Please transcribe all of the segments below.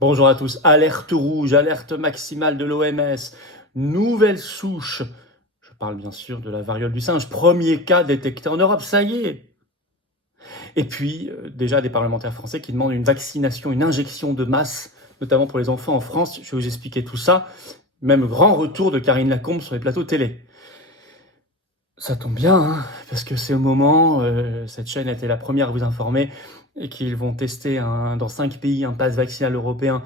Bonjour à tous, alerte rouge, alerte maximale de l'OMS, nouvelle souche, je parle bien sûr de la variole du singe, premier cas détecté en Europe, ça y est. Et puis déjà des parlementaires français qui demandent une vaccination, une injection de masse, notamment pour les enfants en France, je vais vous expliquer tout ça, même grand retour de Karine Lacombe sur les plateaux télé. Ça tombe bien, hein, parce que c'est au moment, cette chaîne a été la première à vous informer, et qu'ils vont tester dans 5 pays un pass vaccinal européen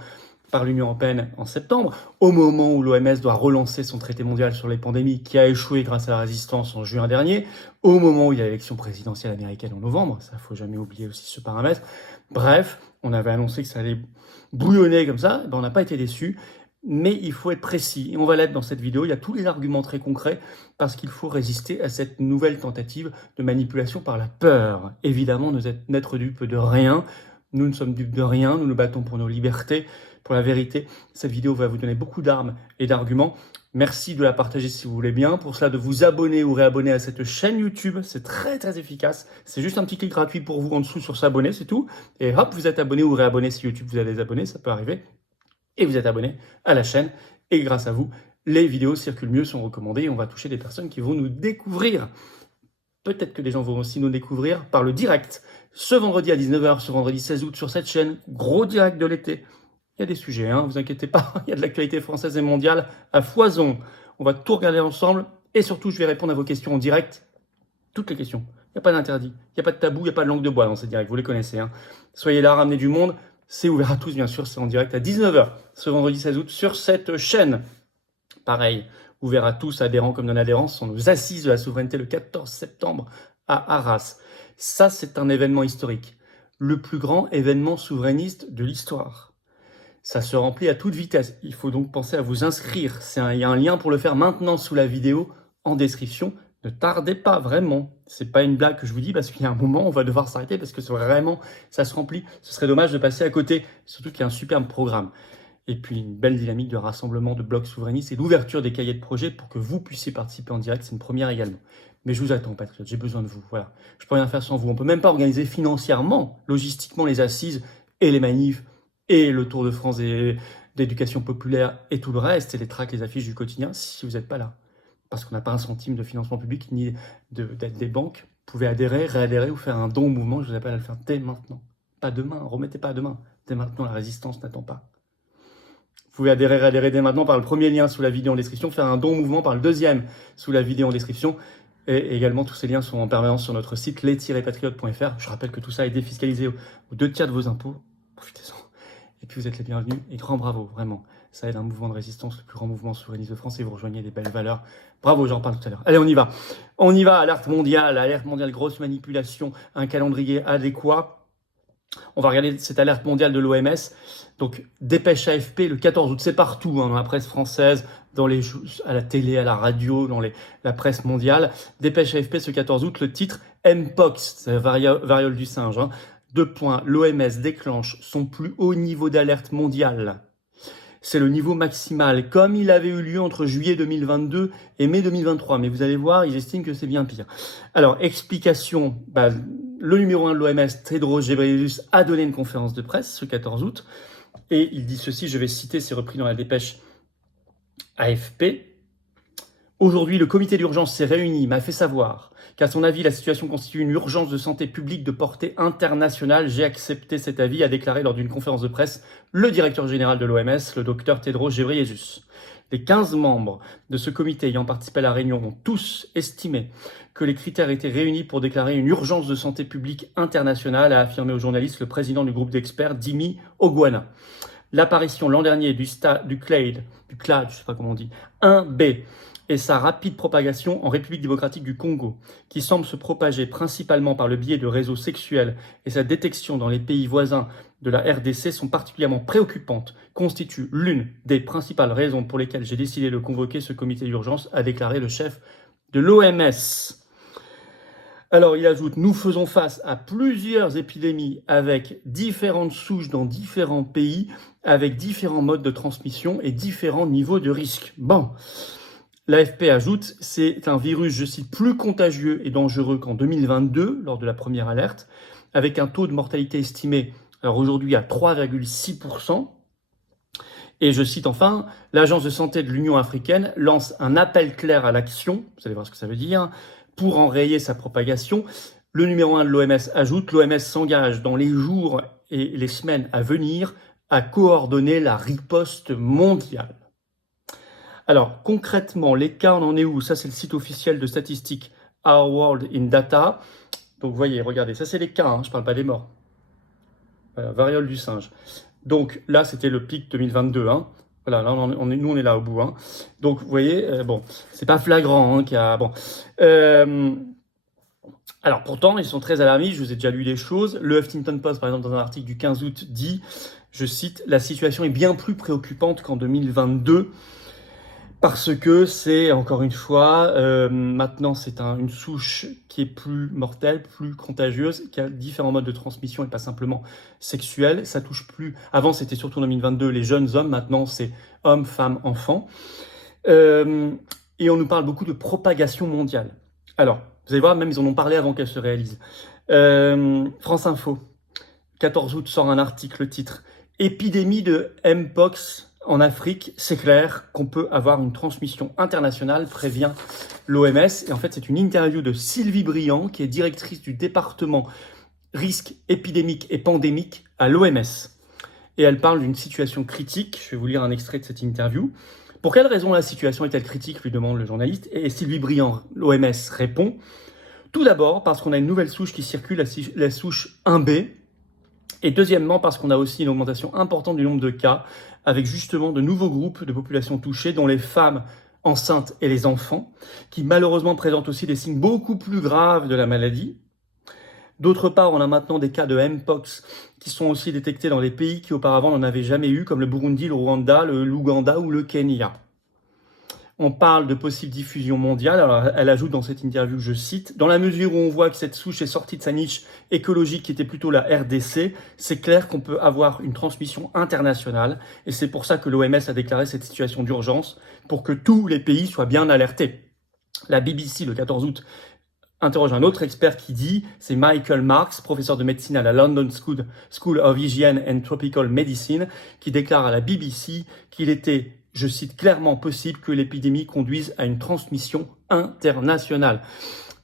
par l'Union européenne en septembre, au moment où l'OMS doit relancer son traité mondial sur les pandémies qui a échoué grâce à la résistance en juin dernier, au moment où il y a l'élection présidentielle américaine en novembre, ça faut jamais oublier aussi ce paramètre. Bref, on avait annoncé que ça allait bouillonner comme ça, ben on n'a pas été déçus. Mais il faut être précis, et on va l'être dans cette vidéo, il y a tous les arguments très concrets, parce qu'il faut résister à cette nouvelle tentative de manipulation par la peur. Évidemment, nous n'être dupes de rien, nous ne sommes dupes de rien, nous nous battons pour nos libertés, pour la vérité. Cette vidéo va vous donner beaucoup d'armes et d'arguments. Merci de la partager si vous voulez bien. Pour cela, de vous abonner ou réabonner à cette chaîne YouTube, c'est très très efficace. C'est juste un petit clic gratuit pour vous en dessous sur s'abonner, c'est tout. Et hop, vous êtes abonné ou réabonné si YouTube vous a des abonnés, ça peut arriver. Et vous êtes abonné à la chaîne. Et grâce à vous, les vidéos circulent mieux, sont recommandées et on va toucher des personnes qui vont nous découvrir. Peut-être que des gens vont aussi nous découvrir par le direct. Ce vendredi à 19h, ce vendredi 16 août sur cette chaîne, gros direct de l'été. Il y a des sujets, hein, vous inquiétez pas, il y a de l'actualité française et mondiale à foison. On va tout regarder ensemble et surtout je vais répondre à vos questions en direct. Toutes les questions. Il n'y a pas d'interdit, il n'y a pas de tabou, il n'y a pas de langue de bois dans ces directs, vous les connaissez. Hein. Soyez là, ramenez du monde. C'est ouvert à tous, bien sûr, c'est en direct à 19h, ce vendredi 16 août, sur cette chaîne. Pareil, ouvert à tous, adhérents comme non-adhérents, ce sont nos assises de la souveraineté le 14 septembre à Arras. Ça, c'est un événement historique. Le plus grand événement souverainiste de l'histoire. Ça se remplit à toute vitesse. Il faut donc penser à vous inscrire. Il y a un lien pour le faire maintenant sous la vidéo, en description. Ne tardez pas, vraiment. C'est pas une blague que je vous dis parce qu'il y a un moment, on va devoir s'arrêter parce que c'est vraiment, ça se remplit. Ce serait dommage de passer à côté. Surtout qu'il y a un superbe programme. Et puis une belle dynamique de rassemblement de blocs souverainistes et d'ouverture des cahiers de projet pour que vous puissiez participer en direct. C'est une première également. Mais je vous attends, patriotes. J'ai besoin de vous. Voilà. Je peux rien faire sans vous. On peut même pas organiser financièrement, logistiquement les assises et les manifs et le Tour de France d'éducation populaire et tout le reste et les tracts, les affiches du quotidien si vous n'êtes pas là. Parce qu'on n'a pas un centime de financement public ni d'aide des banques. Vous pouvez adhérer, réadhérer ou faire un don au mouvement. Je vous appelle à le faire dès maintenant. Pas demain, remettez pas à demain. Dès maintenant, la résistance n'attend pas. Vous pouvez adhérer, réadhérer dès maintenant par le premier lien sous la vidéo en description, faire un don au mouvement par le deuxième sous la vidéo en description. Et également, tous ces liens sont en permanence sur notre site les-patriotes.fr. Je rappelle que tout ça est défiscalisé aux 2/3 de vos impôts. Profitez-en. Et puis vous êtes les bienvenus et grand bravo, vraiment. Ça aide un mouvement de résistance, le plus grand mouvement souverainiste de France et vous rejoignez des belles valeurs. Bravo, j'en parle tout à l'heure. Allez, on y va. On y va, alerte mondiale, grosse manipulation, un calendrier adéquat. On va regarder cette alerte mondiale de l'OMS. Donc, dépêche AFP le 14 août, c'est partout, hein, dans la presse française, à la télé, à la radio, dans la presse mondiale. Dépêche AFP ce 14 août, le titre Mpox, c'est la variole du singe. Hein. 2 points, l'OMS déclenche son plus haut niveau d'alerte mondiale. C'est le niveau maximal, comme il avait eu lieu entre juillet 2022 et mai 2023. Mais vous allez voir, ils estiment que c'est bien pire. Alors, explication, le numéro 1 de l'OMS, Tedros Ghebreyesus, a donné une conférence de presse ce 14 août. Et il dit ceci, je vais citer, c'est repris dans la dépêche AFP. Aujourd'hui, le comité d'urgence s'est réuni, m'a fait savoir qu'à son avis, la situation constitue une urgence de santé publique de portée internationale. J'ai accepté cet avis, a déclaré lors d'une conférence de presse le directeur général de l'OMS, le docteur Tedros Ghebreyesus. Les 15 membres de ce comité ayant participé à la réunion ont tous estimé que les critères étaient réunis pour déclarer une urgence de santé publique internationale, a affirmé aux journalistes le président du groupe d'experts, Dimi Ogwana. L'apparition l'an dernier du clade, je sais pas comment on dit, 1B, et sa rapide propagation en République démocratique du Congo, qui semble se propager principalement par le biais de réseaux sexuels et sa détection dans les pays voisins de la RDC sont particulièrement préoccupantes, constituent l'une des principales raisons pour lesquelles j'ai décidé de convoquer ce comité d'urgence, a déclaré le chef de l'OMS. Alors il ajoute, nous faisons face à plusieurs épidémies avec différentes souches dans différents pays, avec différents modes de transmission et différents niveaux de risque. Bon. L'AFP ajoute, c'est un virus, je cite, plus contagieux et dangereux qu'en 2022, lors de la première alerte, avec un taux de mortalité estimé, alors aujourd'hui à 3,6%, Et je cite enfin, l'Agence de santé de l'Union africaine lance un appel clair à l'action, vous allez voir ce que ça veut dire, pour enrayer sa propagation. Le numéro 1 de l'OMS ajoute, l'OMS s'engage dans les jours et les semaines à venir à coordonner la riposte mondiale. Alors, concrètement, les cas, on en est où? Ça, c'est le site officiel de statistiques Our World in Data. Donc, vous voyez, regardez, ça, c'est les cas, je ne parle pas des morts. Voilà, variole du singe. Donc, là, c'était le pic 2022. Voilà, là, nous, on est là au bout. Donc, vous voyez, bon, c'est pas flagrant qu'il y a... Bon. Alors, pourtant, ils sont très alarmistes. Je vous ai déjà lu des choses. Le Huffington Post, par exemple, dans un article du 15 août, dit, je cite, « La situation est bien plus préoccupante qu'en 2022 ». Parce que c'est, encore une fois, maintenant c'est une souche qui est plus mortelle, plus contagieuse, qui a différents modes de transmission et pas simplement sexuelle. Ça touche plus, avant c'était surtout en 2022 les jeunes hommes, maintenant c'est hommes, femmes, enfants. Et on nous parle beaucoup de propagation mondiale. Alors, vous allez voir, même ils en ont parlé avant qu'elle se réalise. France Info, 14 août sort un article, le titre « Épidémie de Mpox ». En Afrique, c'est clair qu'on peut avoir une transmission internationale, prévient l'OMS. Et en fait, c'est une interview de Sylvie Briand, qui est directrice du département risque épidémique et pandémique à l'OMS. Et elle parle d'une situation critique. Je vais vous lire un extrait de cette interview. Pour quelle raison la situation est-elle critique, lui demande le journaliste. Et Sylvie Briand, l'OMS, répond. Tout d'abord, parce qu'on a une nouvelle souche qui circule, la souche 1B. Et deuxièmement, parce qu'on a aussi une augmentation importante du nombre de cas, avec justement de nouveaux groupes de populations touchées, dont les femmes enceintes et les enfants, qui malheureusement présentent aussi des signes beaucoup plus graves de la maladie. D'autre part, on a maintenant des cas de Mpox qui sont aussi détectés dans les pays qui auparavant n'en avaient jamais eu, comme le Burundi, le Rwanda, l'Ouganda ou le Kenya. On parle de possible diffusion mondiale. Alors, elle ajoute dans cette interview, je cite, « Dans la mesure où on voit que cette souche est sortie de sa niche écologique qui était plutôt la RDC, c'est clair qu'on peut avoir une transmission internationale. Et c'est pour ça que l'OMS a déclaré cette situation d'urgence pour que tous les pays soient bien alertés. » La BBC, le 14 août, interroge un autre expert qui dit, c'est Michael Marks, professeur de médecine à la London School of Hygiene and Tropical Medicine, qui déclare à la BBC qu'il était, je cite, clairement possible que l'épidémie conduise à une transmission internationale.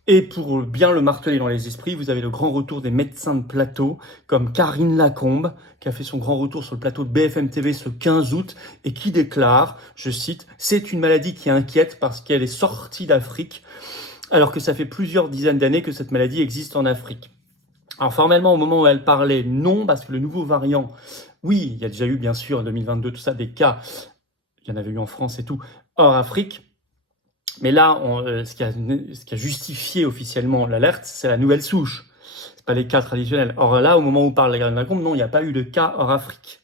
Et pour bien le marteler dans les esprits, vous avez le grand retour des médecins de plateau, comme Karine Lacombe, qui a fait son grand retour sur le plateau de BFM TV ce 15 août, et qui déclare, je cite, « C'est une maladie qui inquiète parce qu'elle est sortie d'Afrique, alors que ça fait plusieurs dizaines d'années que cette maladie existe en Afrique. » Alors formellement, au moment où elle parlait, non, parce que le nouveau variant, oui, il y a déjà eu bien sûr en 2022 tout ça, des cas, il y en avait eu en France et tout, hors Afrique. Mais là, ce qui a justifié officiellement l'alerte, c'est la nouvelle souche. C'est pas les cas traditionnels. Or là, au moment où parle la Karine Lacombe, non, il n'y a pas eu de cas hors Afrique.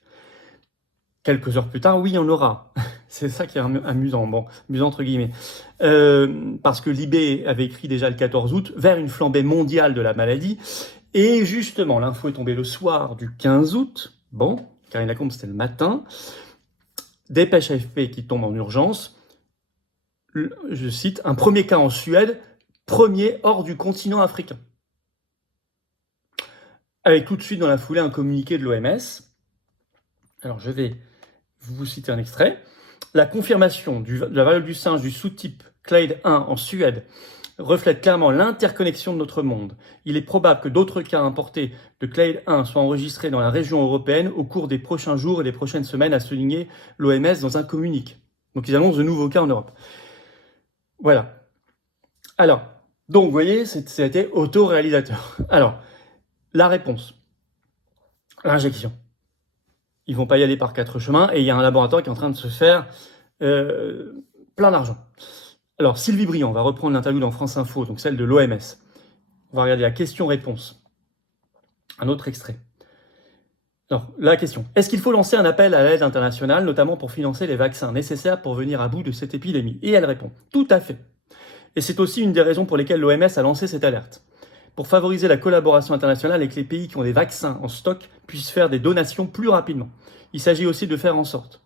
Quelques heures plus tard, oui, il y en aura. C'est ça qui est amusant, bon, amusant entre guillemets. Parce que Libé avait écrit déjà le 14 août, vers une flambée mondiale de la maladie. Et justement, l'info est tombée le soir du 15 août. Bon, Karine Lacombe, c'était le matin. Dépêche AFP qui tombe en urgence. Je cite, un premier cas en Suède, premier hors du continent africain. Avec tout de suite dans la foulée un communiqué de l'OMS. Alors je vais vous citer un extrait. La confirmation de la variole du singe du sous-type Clade 1 en Suède reflète clairement l'interconnexion de notre monde. Il est probable que d'autres cas importés de Clade 1 soient enregistrés dans la région européenne au cours des prochains jours et des prochaines semaines, a souligné l'OMS dans un communiqué. Donc ils annoncent de nouveaux cas en Europe. Voilà. Alors, donc vous voyez, c'était autoréalisateur. Alors, la réponse. L'injection. Ils vont pas y aller par 4 chemins et il y a un laboratoire qui est en train de se faire plein d'argent. Alors, Sylvie Briand va reprendre l'interview dans France Info, donc celle de l'OMS. On va regarder la question-réponse. Un autre extrait. Alors, la question. Est-ce qu'il faut lancer un appel à l'aide internationale, notamment pour financer les vaccins nécessaires pour venir à bout de cette épidémie? Et elle répond, tout à fait. Et c'est aussi une des raisons pour lesquelles l'OMS a lancé cette alerte. Pour favoriser la collaboration internationale et que les pays qui ont des vaccins en stock puissent faire des donations plus rapidement. Il s'agit aussi de faire en sorte,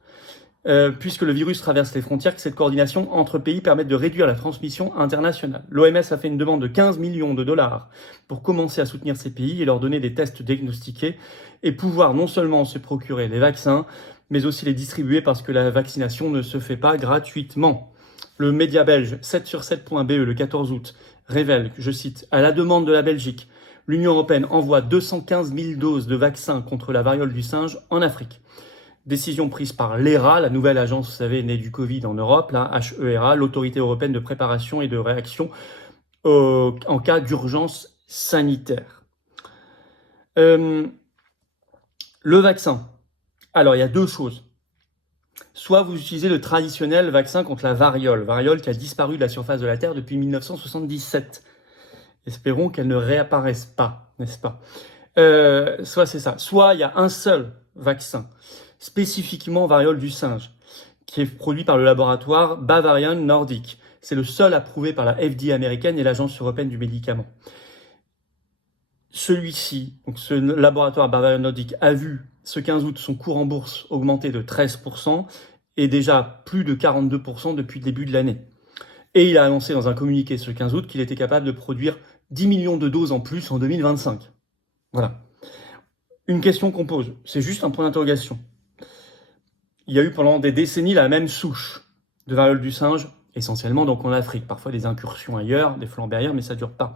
puisque le virus traverse les frontières, que cette coordination entre pays permette de réduire la transmission internationale. L'OMS a fait une demande de 15 millions de dollars pour commencer à soutenir ces pays et leur donner des tests diagnostiqués et pouvoir non seulement se procurer les vaccins, mais aussi les distribuer parce que la vaccination ne se fait pas gratuitement. Le média belge 7sur7.be le 14 août révèle, je cite, « À la demande de la Belgique, l'Union européenne envoie 215 000 doses de vaccins contre la variole du singe en Afrique. » Décision prise par l'HERA, la nouvelle agence, vous savez, née du Covid en Europe, la HERA, l'autorité européenne de préparation et de réaction en cas d'urgence sanitaire. Le vaccin. Alors, il y a deux choses. Soit vous utilisez le traditionnel vaccin contre la variole qui a disparu de la surface de la Terre depuis 1977. Espérons qu'elle ne réapparaisse pas, n'est-ce pas ? Soit c'est ça. Soit il y a un seul vaccin, spécifiquement variole du singe, qui est produit par le laboratoire Bavarian Nordic. C'est le seul approuvé par la FDA américaine et l'Agence européenne du médicament. Celui-ci, donc ce laboratoire Bavarian Nordic, a vu ce 15 août son cours en bourse augmenter de 13% et déjà plus de 42% depuis le début de l'année. Et il a annoncé dans un communiqué ce 15 août qu'il était capable de produire 10 millions de doses en plus en 2025. Voilà. Une question qu'on pose, c'est juste un point d'interrogation. Il y a eu pendant des décennies la même souche de variole du singe, essentiellement donc en Afrique. Parfois des incursions ailleurs, des flambérières, mais ça ne dure pas.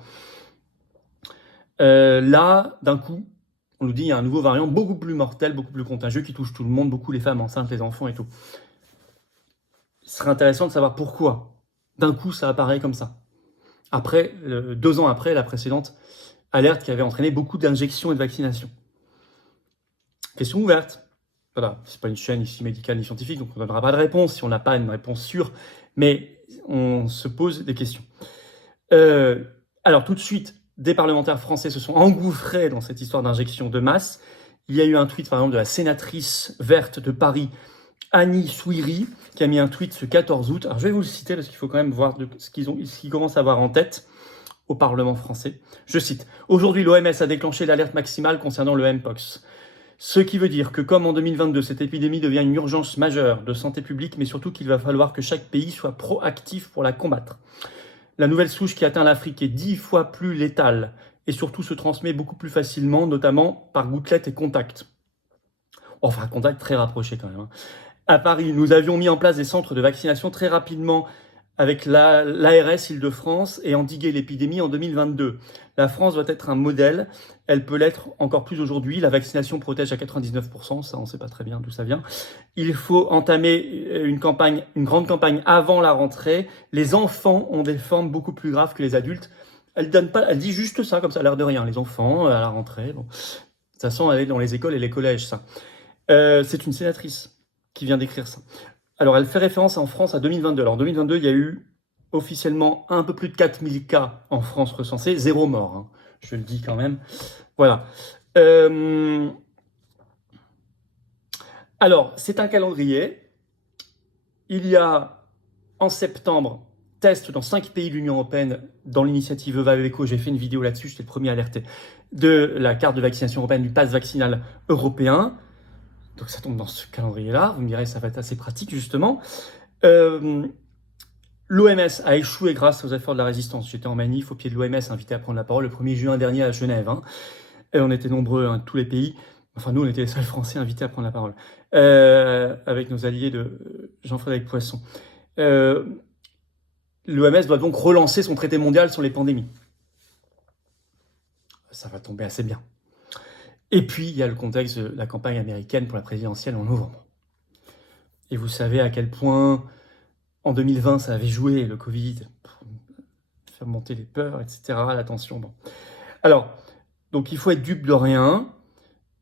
Là, d'un coup, on nous dit qu'il y a un nouveau variant beaucoup plus mortel, beaucoup plus contagieux, qui touche tout le monde, beaucoup les femmes enceintes, les enfants et tout. Ce serait intéressant de savoir pourquoi, d'un coup, ça apparaît comme ça. Après, 2 ans après la précédente alerte qui avait entraîné beaucoup d'injections et de vaccinations. Question ouverte. Voilà, c'est pas une chaîne ici médicale ni scientifique, donc on ne donnera pas de réponse si on n'a pas une réponse sûre, mais on se pose des questions. Alors tout de suite, des parlementaires français se sont engouffrés dans cette histoire d'injection de masse. Il y a eu un tweet, par exemple, de la sénatrice verte de Paris, Annie Souiri, qui a mis un tweet ce 14 août. Alors je vais vous le citer parce qu'il faut quand même voir ce qu'ils commencent à avoir en tête au Parlement français. Je cite, « Aujourd'hui, l'OMS a déclenché l'alerte maximale concernant le Mpox. Ce qui veut dire que comme en 2022, cette épidémie devient une urgence majeure de santé publique, mais surtout qu'il va falloir que chaque pays soit proactif pour la combattre. La nouvelle souche qui atteint l'Afrique est 10 fois plus létale et surtout se transmet beaucoup plus facilement, notamment par gouttelettes et contacts. » Enfin, contact très rapproché quand même. À Paris, nous avions mis en place des centres de vaccination très rapidement avec l'ARS Île-de-France et endiguer l'épidémie en 2022. La France doit être un modèle, elle peut l'être encore plus aujourd'hui. La vaccination protège à 99%, ça on ne sait pas très bien d'où ça vient. Il faut entamer une grande campagne avant la rentrée. Les enfants ont des formes beaucoup plus graves que les adultes. Elle dit juste ça, comme ça, à l'air de rien. Les enfants, à la rentrée, bon. Ça sent aller dans les écoles et les collèges, ça. C'est une sénatrice qui vient d'écrire ça. Alors, elle fait référence en France à 2022. Alors, en 2022, il y a eu officiellement un peu plus de 4000 cas en France recensés, 0 mort, hein. Je le dis quand même. Voilà. Alors, c'est un calendrier. Il y a, en septembre, test dans 5 pays de l'Union européenne, dans l'initiative EVA-ECO, j'ai fait une vidéo là-dessus, j'étais le premier alerté, de la carte de vaccination européenne, du pass vaccinal européen. Donc ça tombe dans ce calendrier-là, vous me direz ça va être assez pratique justement. L'OMS a échoué grâce aux efforts de la résistance. J'étais en manif au pied de l'OMS, invité à prendre la parole le 1er juin dernier à Genève. Hein. Et on était nombreux, hein, tous les pays. Enfin, nous, on était les seuls Français invités à prendre la parole. Avec nos alliés de Jean-Frédéric Poisson. L'OMS doit donc relancer son traité mondial sur les pandémies. Ça va tomber assez bien. Et puis, il y a le contexte de la campagne américaine pour la présidentielle en novembre. Et vous savez à quel point, en 2020, ça avait joué, le Covid, pour faire monter les peurs, etc., la tension. Bon. Alors, donc il faut être dupe de rien.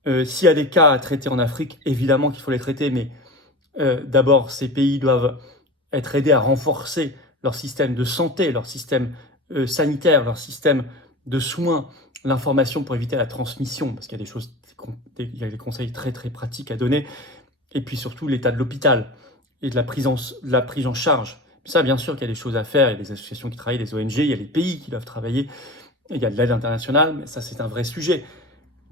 S'il y a des cas à traiter en Afrique, évidemment qu'il faut les traiter, mais d'abord, ces pays doivent être aidés à renforcer leur système de santé, leur système sanitaire, leur système de soins, l'information pour éviter la transmission, parce qu'il y a il y a des conseils très très pratiques à donner, et puis surtout l'état de l'hôpital et de la prise en charge. Ça, bien sûr qu'il y a des choses à faire, il y a des associations qui travaillent, des ONG, il y a les pays qui doivent travailler, il y a de l'aide internationale, mais ça c'est un vrai sujet.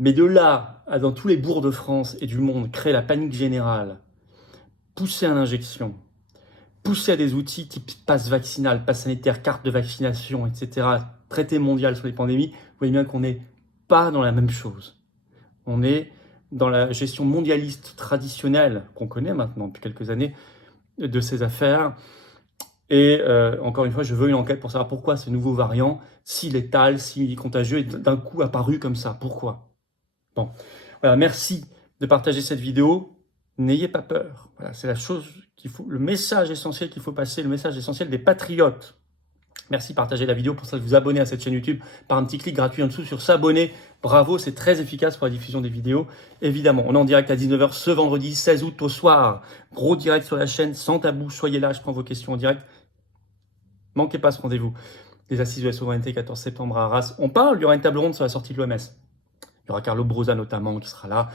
Mais de là à dans tous les bourgs de France et du monde créer la panique générale, pousser à l'injection, pousser à des outils type passe vaccinal, passe sanitaire, carte de vaccination, etc., traité mondial sur les pandémies, vous voyez bien qu'on n'est pas dans la même chose. On est dans la gestion mondialiste traditionnelle qu'on connaît maintenant depuis quelques années de ces affaires. Et encore une fois, je veux une enquête pour savoir pourquoi ce nouveau variant, si létal, si contagieux, est d'un coup apparu comme ça. Pourquoi? Bon, voilà, merci de partager cette vidéo. N'ayez pas peur. Voilà, c'est la chose qu'il faut, le message essentiel qu'il faut passer, le message essentiel des patriotes. Merci, partagez la vidéo. Pour ça, vous abonner à cette chaîne YouTube par un petit clic gratuit en dessous sur s'abonner. Bravo, c'est très efficace pour la diffusion des vidéos. Évidemment, on est en direct à 19h ce vendredi 16 août au soir. Gros direct sur la chaîne, sans tabou. Soyez là, je prends vos questions en direct. Manquez pas ce rendez-vous. Les assises de la souveraineté, 14 septembre à Arras. On parle, il y aura une table ronde sur la sortie de l'OMS. Il y aura Carlo Brosa notamment qui sera là,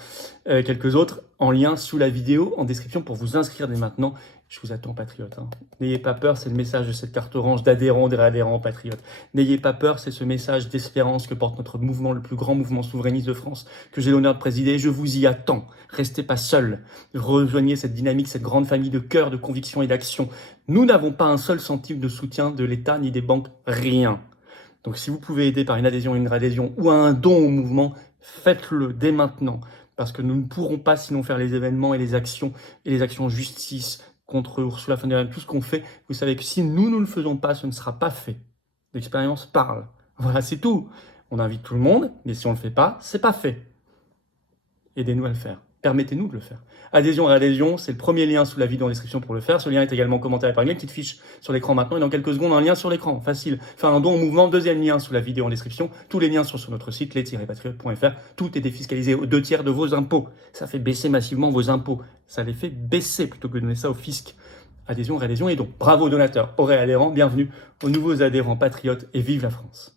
quelques autres en lien sous la vidéo, en description pour vous inscrire dès maintenant. Je vous attends, patriotes. N'ayez pas peur, c'est le message de cette carte orange d'adhérents, des réadhérents, patriotes. N'ayez pas peur, c'est ce message d'espérance que porte notre mouvement, le plus grand mouvement souverainiste de France, que j'ai l'honneur de présider. Je vous y attends. Restez pas seuls. Rejoignez cette dynamique, cette grande famille de cœur, de conviction et d'action. Nous n'avons pas un seul centime de soutien de l'État ni des banques, rien. Donc si vous pouvez aider par une adhésion, une réadhésion ou un don au mouvement, faites-le dès maintenant, parce que nous ne pourrons pas sinon faire les événements et les actions en justice contre Ursula von der Leyen, tout ce qu'on fait. Vous savez que si nous ne le faisons pas, ce ne sera pas fait. L'expérience parle. Voilà, c'est tout. On invite tout le monde, mais si on ne le fait pas, c'est pas fait. Aidez-nous à le faire. Permettez-nous de le faire. Adhésion et adhésion, c'est le premier lien sous la vidéo en description pour le faire. Ce lien est également commenté par une petite fiche sur l'écran maintenant et dans quelques secondes, un lien sur l'écran. Facile. Faire un don au mouvement, deuxième lien sous la vidéo en description. Tous les liens sont sur notre site, les-patriotes.fr. Tout est défiscalisé aux 2/3 de vos impôts. Ça fait baisser massivement vos impôts. Ça les fait baisser plutôt que de donner ça au fisc. Adhésion, réadhésion et donc bravo donateurs, aux réadhérents, bienvenue aux nouveaux adhérents patriotes et vive la France.